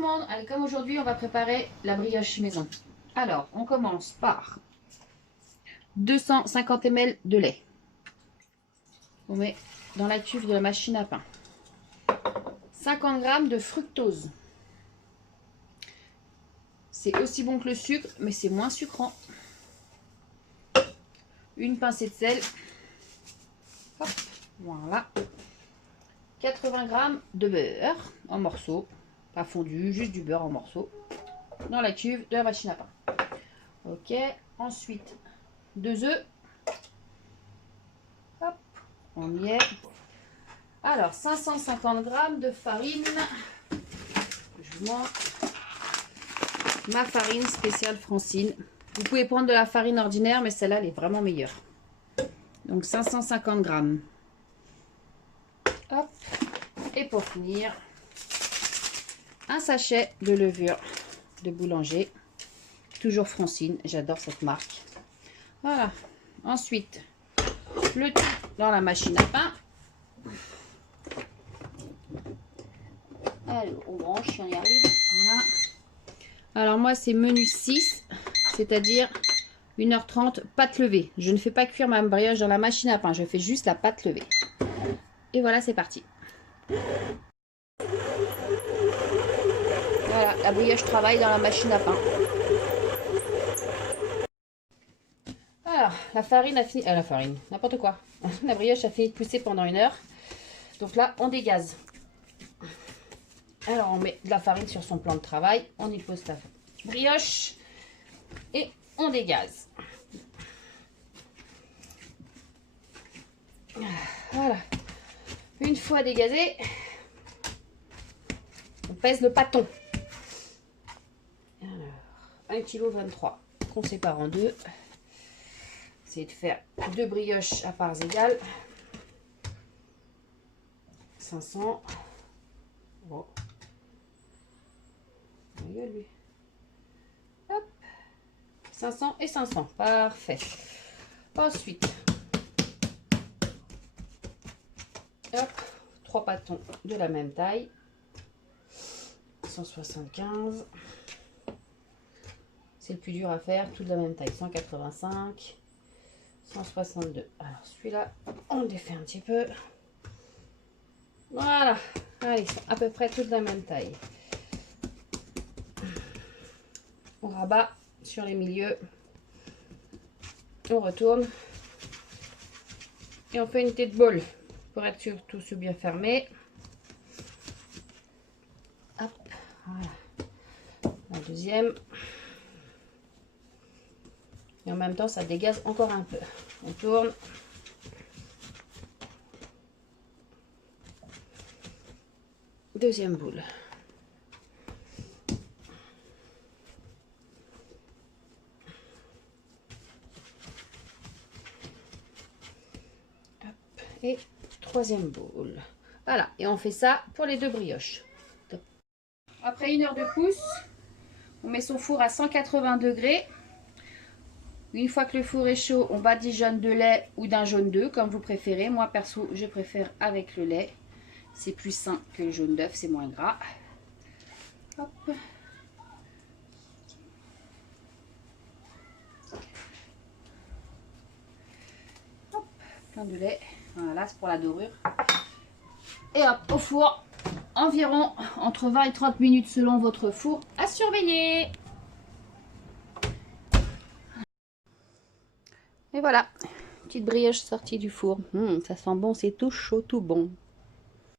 le monde. Allez, comme aujourd'hui, on va préparer la brioche maison. Alors, on commence par 250 ml de lait. On met dans la cuve de la machine à pain. 50 g de fructose. C'est aussi bon que le sucre, mais c'est moins sucrant. Une pincée de sel. Hop, voilà. 80 g de beurre en morceaux. Pas fondu, juste du beurre en morceaux. Dans la cuve de la machine à pain. Ok, ensuite 2 œufs. Hop, on y est. Alors 550 g de farine. Je vous montre ma farine spéciale Francine. Vous pouvez prendre de la farine ordinaire, mais celle-là elle est vraiment meilleure. Donc 550 g. Hop, et pour finir, un sachet de levure de boulanger. Toujours Francine, j'adore cette marque. Voilà. Ensuite, le tout dans la machine à pain. Alors, on branche, on y arrive. Voilà. Alors moi, c'est menu 6, c'est-à-dire 1h30, pâte levée. Je ne fais pas cuire ma brioche dans la machine à pain, je fais juste la pâte levée. Et voilà, c'est parti. Voilà, la brioche travaille dans la machine à pain. Alors, la farine a fini... la farine, n'importe quoi. La brioche a fini de pousser pendant 1 heure. Donc là, on dégaze. Alors, on met de la farine sur son plan de travail. On y pose la brioche. Et on dégaze. Voilà. Une fois dégazé, on pèse le pâton. Alors, 1,23 kg qu'on sépare en deux. C'est de faire 2 brioches à parts égales. 500. Oh. Lui. Hop. 500 et 500. Parfait. Ensuite, hop, 3 pâtons de la même taille. 175. C'est le plus dur à faire, tout de la même taille. 185. 162. Alors celui-là, on le défait un petit peu. Voilà. Allez, ils sont à peu près toutes de la même taille. On rabat sur les milieux. On retourne. Et on fait une tête bol pour être sûr que tout soit bien fermé. Hop, voilà. La deuxième. Et en même temps, ça dégaze encore un peu. On tourne. Deuxième boule. Hop. Et troisième boule. Voilà. Et on fait ça pour les 2 brioches. Après 1 heure de pousse, on met son four à 180 degrés. Une fois que le four est chaud, on badigeonne de lait ou d'un jaune d'œuf, comme vous préférez. Moi, perso, je préfère avec le lait. C'est plus sain que le jaune d'œuf, c'est moins gras. Hop. Hop, plein de lait. Voilà, c'est pour la dorure. Et hop, au four, environ entre 20 et 30 minutes selon votre four à surveiller. Et voilà, petite brioche sortie du four. Ça sent bon, c'est tout chaud, tout bon.